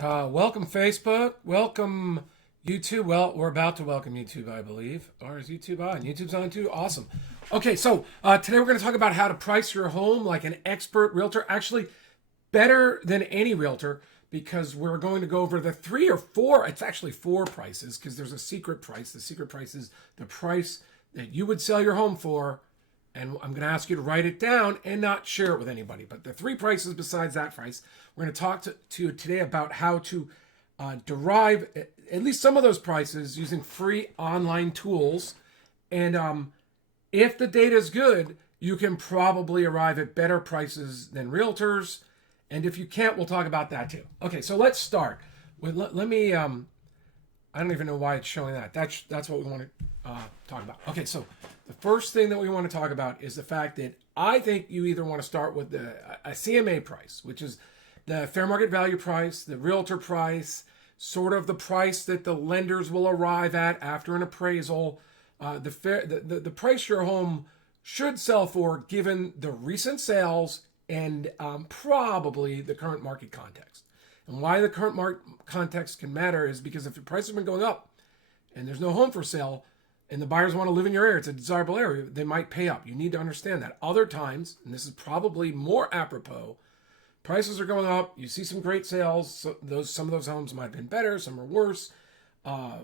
Welcome Facebook. Welcome YouTube. Well, we're about to welcome YouTube, I believe. Or is YouTube on? YouTube's on too? Awesome. Okay, so today we're going to talk about how to price your home like an expert realtor. Actually, better than any realtor, because we're going to go over the it's actually four prices, because there's a secret price. The secret price is the price that you would sell your home for. And I'm going to ask you to write it down and not share it with anybody. But the three prices besides that price, we're going to talk to you today about how to derive at least some of those prices using free online tools. And if the data is good, you can probably arrive at better prices than realtors. And if you can't, we'll talk about that too. Okay, so let's start. Let me, I don't even know why it's showing that. That's what we want to talk about. Okay, so the first thing that we want to talk about is the fact that I think you either want to start with a CMA price, which is the fair market value price, the realtor price, sort of the price that the lenders will arrive at after an appraisal, the price your home should sell for given the recent sales and probably the current market context. And why the current market context can matter is because if the price has been going up and there's no home for sale, and the buyers want to live in your area, it's a desirable area, they might pay up. You need to understand that. Other times, and this is probably more apropos, prices are going up, you see some great sales, some of those homes might have been better, some are worse.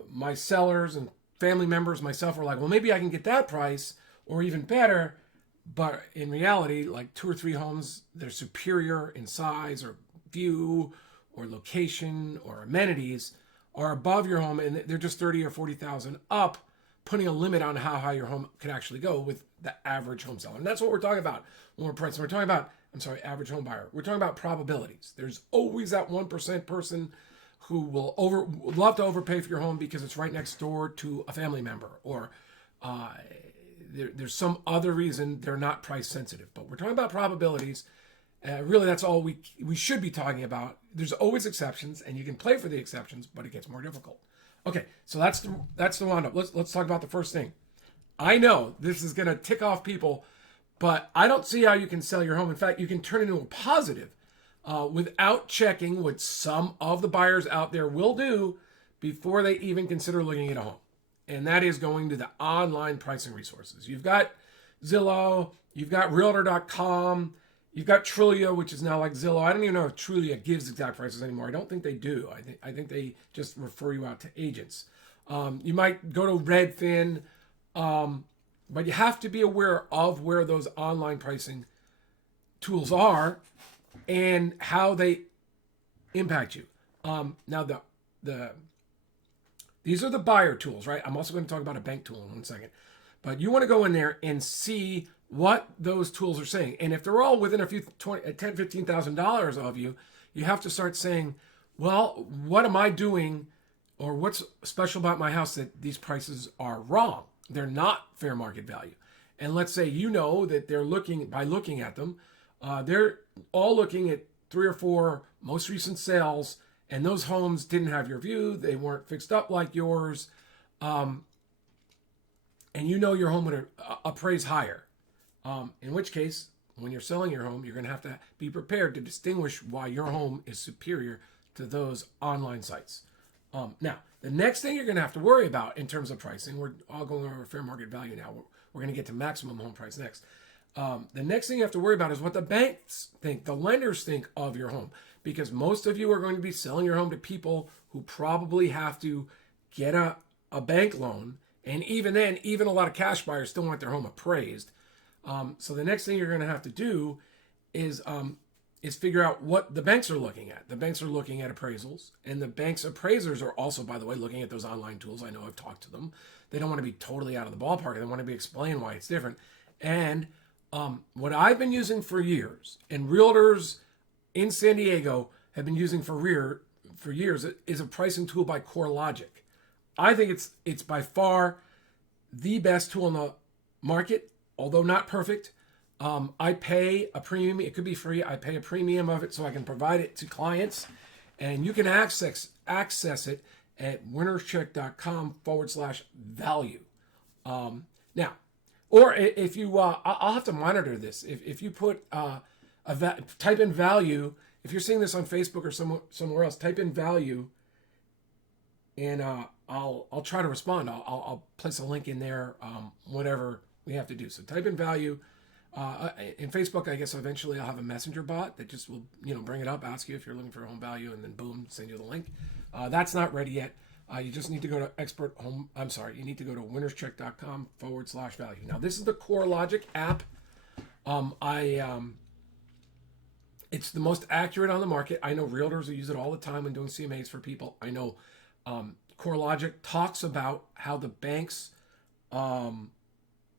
My sellers and family members, myself, were like, well, maybe I can get that price, or even better, but in reality, like 2 or 3 homes that are superior in size or view or location or amenities are above your home, and they're just 30 or 40,000 up, putting a limit on how high your home could actually go with the average home seller. And that's what we're talking about when we're pricing. We're talking about, average home buyer. We're talking about probabilities. There's always that 1% person who will love to overpay for your home because it's right next door to a family member, or there's some other reason they're not price sensitive. But we're talking about probabilities. Really, that's all we should be talking about. There's always exceptions, and you can play for the exceptions, but it gets more difficult. Okay, so that's the roundup. Let's talk about the first thing. I know this is going to tick off people, but I don't see how you can sell your home. In fact, you can turn it into a positive without checking what some of the buyers out there will do before they even consider looking at a home. And that is going to the online pricing resources. You've got Zillow, you've got Realtor.com, you've got Trulia, which is now like Zillow. I don't even know if Trulia gives exact prices anymore. I don't think they do. I think they just refer you out to agents. You might go to Redfin, but you have to be aware of where those online pricing tools are and how they impact you. Now, these are the buyer tools, right? I'm also going to talk about a bank tool in 1 second. But you want to go in there and see what those tools are saying. And if they're all within a few $10,000, $15,000 of you, you have to start saying, well, what am I doing, or what's special about my house that these prices are wrong? They're not fair market value. And let's say you know that by looking at them, they're all looking at 3 or 4 most recent sales, and those homes didn't have your view, they weren't fixed up like yours, and you know your home would appraise higher. In which case, when you're selling your home, you're going to have to be prepared to distinguish why your home is superior to those online sites. Now, the next thing you're going to have to worry about in terms of pricing, we're all going over fair market value now. We're going to get to maximum home price next. The next thing you have to worry about is what the banks think, the lenders think of your home, because most of you are going to be selling your home to people who probably have to get a bank loan. And even then, even a lot of cash buyers still want their home appraised. So the next thing you're going to have to do is figure out what the banks are looking at. The banks are looking at appraisals, and the banks' appraisers are also, by the way, looking at those online tools. I know I've talked to them. They don't want to be totally out of the ballpark. They want to be explained why it's different. And what I've been using for years, and realtors in San Diego have been using for years, is a pricing tool by CoreLogic. I think it's by far the best tool in the market, although not perfect. I pay a premium. It could be free. I pay a premium of it so I can provide it to clients, and you can access it at winnerscheck.com/value. Now, or if you, I'll have to monitor this. If you put type in value if you're seeing this on Facebook or somewhere else, type in value, and I'll try to respond. I'll place a link in there, whatever we have to do. So type in value. In Facebook, I guess eventually I'll have a messenger bot that just will, bring it up, ask you if you're looking for a home value, and then boom, send you the link. That's not ready yet. You just need to go to you need to go to winnerscheck.com/value. Now, this is the CoreLogic app. It's the most accurate on the market. I know realtors who use it all the time when doing CMAs for people. I know CoreLogic talks about how the banks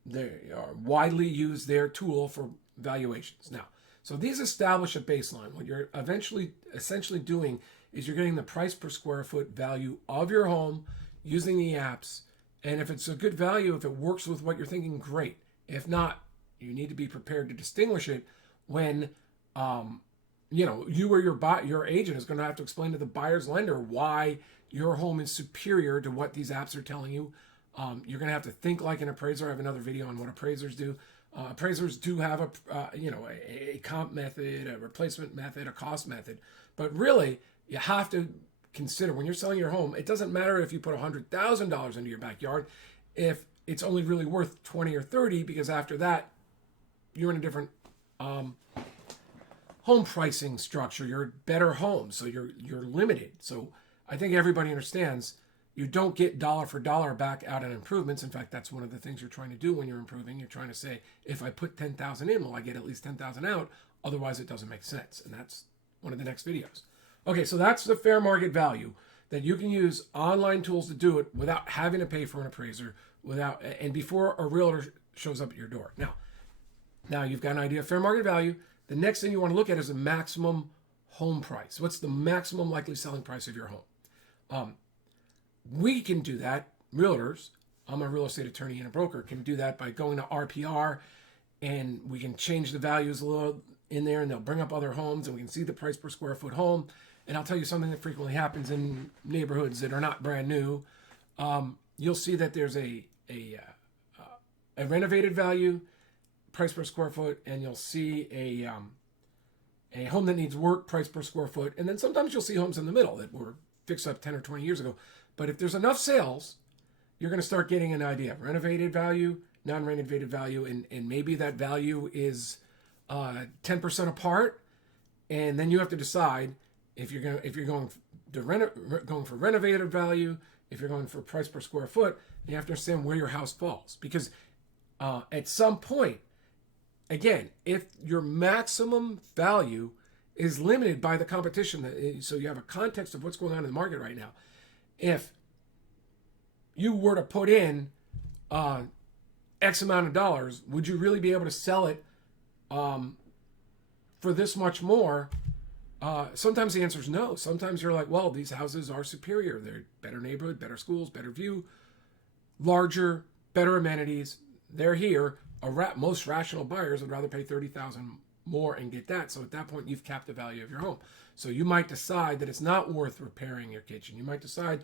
they widely use their tool for valuations. Now, so these establish a baseline. What you're essentially doing is you're getting the price per square foot value of your home using the apps. And if it's a good value, if it works with what you're thinking, great. If not, you need to be prepared to distinguish it when you or your agent is going to have to explain to the buyer's lender why your home is superior to what these apps are telling you. You're going to have to think like an appraiser. I have another video on what appraisers do. Appraisers do have a comp method, a replacement method, a cost method. But really, you have to consider when you're selling your home, it doesn't matter if you put $100,000 into your backyard if it's only really worth 20 or 30, because after that, you're in a different home pricing structure. You're a better home, so you're limited. So I think everybody understands you don't get dollar for dollar back out on improvements. In fact, that's one of the things you're trying to do when you're improving. You're trying to say, if I put 10,000 in, will I get at least 10,000 out? Otherwise, it doesn't make sense. And that's one of the next videos. Okay, so that's the fair market value that you can use online tools to do it without having to pay for an appraiser, and before a realtor shows up at your door. Now you've got an idea of fair market value. The next thing you want to look at is the maximum home price. What's the maximum likely selling price of your home? We can do that. Realtors, I'm a real estate attorney and a broker, can do that by going to RPR, and we can change the values a little in there, and they'll bring up other homes, and we can see the price per square foot home. And I'll tell you something that frequently happens in neighborhoods that are not brand new. You'll see that there's a renovated value, price per square foot, and you'll see a home that needs work, price per square foot, and then sometimes you'll see homes in the middle that were fixed up 10 or 20 years ago. But if there's enough sales, you're going to start getting an idea of renovated value, non-renovated value, and maybe that value is 10% apart, and then you have to decide if you're going for renovated value, if you're going for price per square foot. You have to understand where your house falls, because at some point, again, if your maximum value is limited by the competition, so you have a context of what's going on in the market right now. If you were to put in X amount of dollars, would you really be able to sell it for this much more? Sometimes the answer is no. Sometimes you're like, well, these houses are superior. They're better neighborhood, better schools, better view, larger, better amenities. They're here. Most rational buyers would rather pay $30,000 more and get that. So at that point, you've capped the value of your home. So you might decide that it's not worth repairing your kitchen. You might decide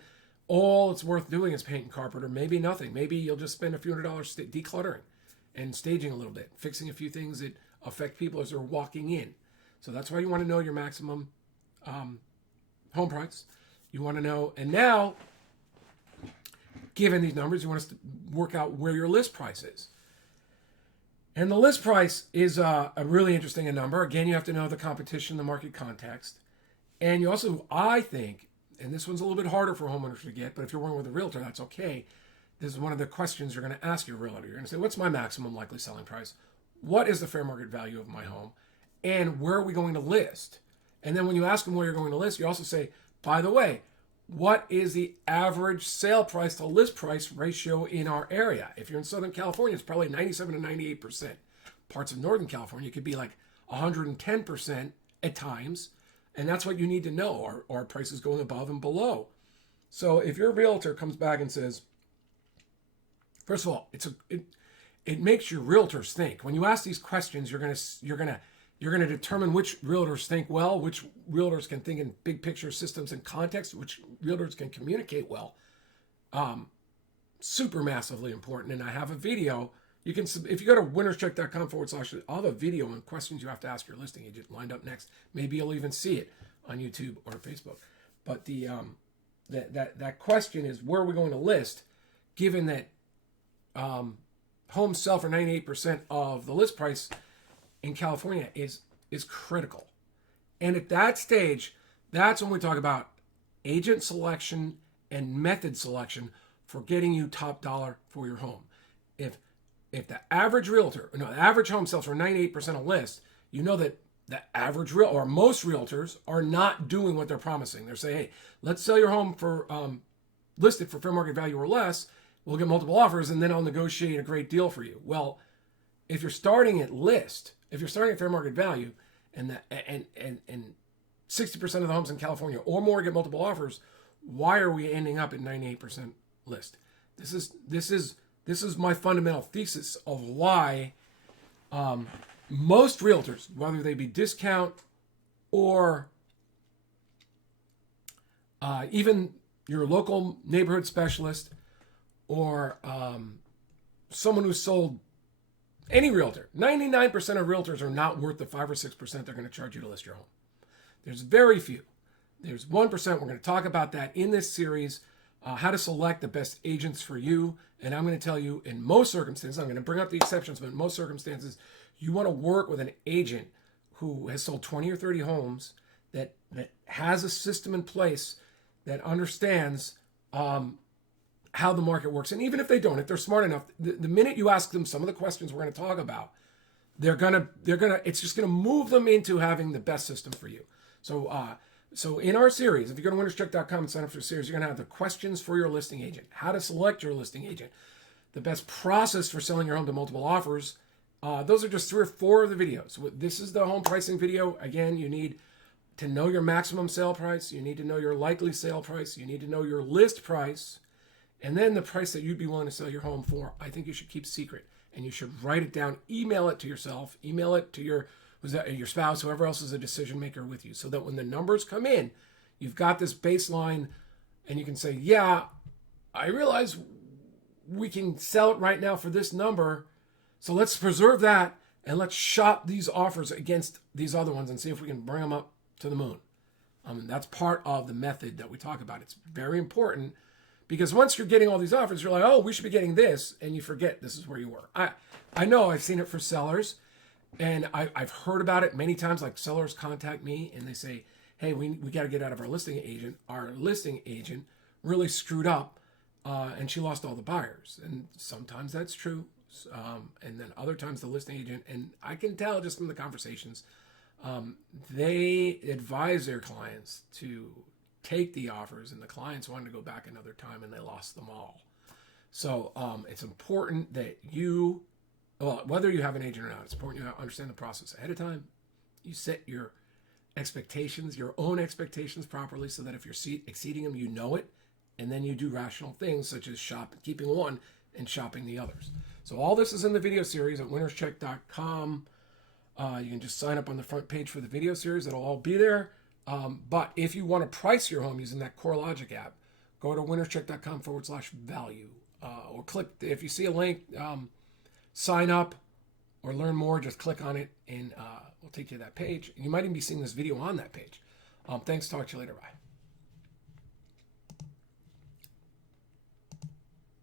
all it's worth doing is paint and carpet, or maybe nothing. Maybe you'll just spend a few $100 decluttering and staging a little bit, fixing a few things that affect people as they're walking in. So that's why you want to know your maximum home price. You want to know, and now, given these numbers, you want to work out where your list price is. And the list price is a really interesting number. Again, you have to know the competition, the market context. And you also, I think, and this one's a little bit harder for homeowners to get, but if you're working with a realtor, that's okay. This is one of the questions you're going to ask your realtor. You're going to say, what's my maximum likely selling price? What is the fair market value of my home? And where are we going to list? And then when you ask them where you're going to list, you also say, by the way, what is the average sale price to list price ratio in our area? If you're in Southern California, it's probably 97 to 98%. Parts of Northern California could be like 110% at times. And that's what you need to know. Are prices going above and below? So if your realtor comes back and says, first of all, it makes your realtors think. When you ask these questions, you're gonna determine which realtors think well, which realtors can think in big picture systems and context, which realtors can communicate well. Super massively important. And I have a video You can, if you go to winnerscheck.com/, I'll have a video on questions you have to ask your listing agent lined up next. Maybe you'll even see it on YouTube or Facebook. But the that question is, where are we going to list, given that homes sell for 98% of the list price in California is critical. And at that stage, that's when we talk about agent selection and method selection for getting you top dollar for your home. If the average the average home sells for 98% of list, you know that the average or most realtors are not doing what they're promising. They're saying, hey, let's sell your home for listed for fair market value or less. We'll get multiple offers, and then I'll negotiate a great deal for you. Well, if you're starting at list, if you're starting at fair market value, and 60% of the homes in California or more get multiple offers, why are we ending up at 98% list? This is my fundamental thesis of why most realtors, whether they be discount or even your local neighborhood specialist or someone who's sold, any realtor, 99% of realtors are not worth the 5 or 6% they're going to charge you to list your home. There's very few. There's 1%. We're going to talk about that in this series, how to select the best agents for you. And I'm going to tell you, in most circumstances, I'm going to bring up the exceptions, but in most circumstances, you want to work with an agent who has sold 20 or 30 homes, that has a system in place, that understands how the market works. And even if they don't, if they're smart enough, the minute you ask them some of the questions we're going to talk about, it's just going to move them into having the best system for you. So in our series, if you go to winnerscheck.com and sign up for the series, you're going to have the questions for your listing agent, how to select your listing agent, the best process for selling your home to multiple offers. Those are just 3 or 4 of the videos. This is the home pricing video. Again, you need to know your maximum sale price. You need to know your likely sale price. You need to know your list price. And then the price that you'd be willing to sell your home for, I think you should keep secret. And you should write it down, email it to yourself, email it to your spouse, whoever else is a decision maker with you, so that when the numbers come in, you've got this baseline and you can say, yeah, I realize we can sell it right now for this number, so let's preserve that and let's shop these offers against these other ones and see if we can bring them up to the moon. That's part of the method that we talk about. It's very important, because once you're getting all these offers, you're like, oh, we should be getting this, and you forget this is where you were. I know I've seen it for sellers. And I've heard about it many times. Like, sellers contact me and they say, hey, we got to get out of our listing agent. Our listing agent really screwed up and she lost all the buyers. And sometimes that's true. And then other times the listing agent, and I can tell just from the conversations, they advise their clients to take the offers, and the clients wanted to go back another time and they lost them all. So it's important that whether you have an agent or not, it's important you understand the process ahead of time. You set your expectations, your own expectations properly, so that if you're exceeding them, you know it. And then you do rational things such as keeping one and shopping the others. So all this is in the video series at winnerscheck.com. You can just sign up on the front page for the video series. It'll all be there. But if you want to price your home using that CoreLogic app, go to winnerscheck.com/value or click, if you see a link, sign up or learn more, just click on it and we'll take you to that page. You might even be seeing this video on that page. Thanks. Talk to you later. Bye.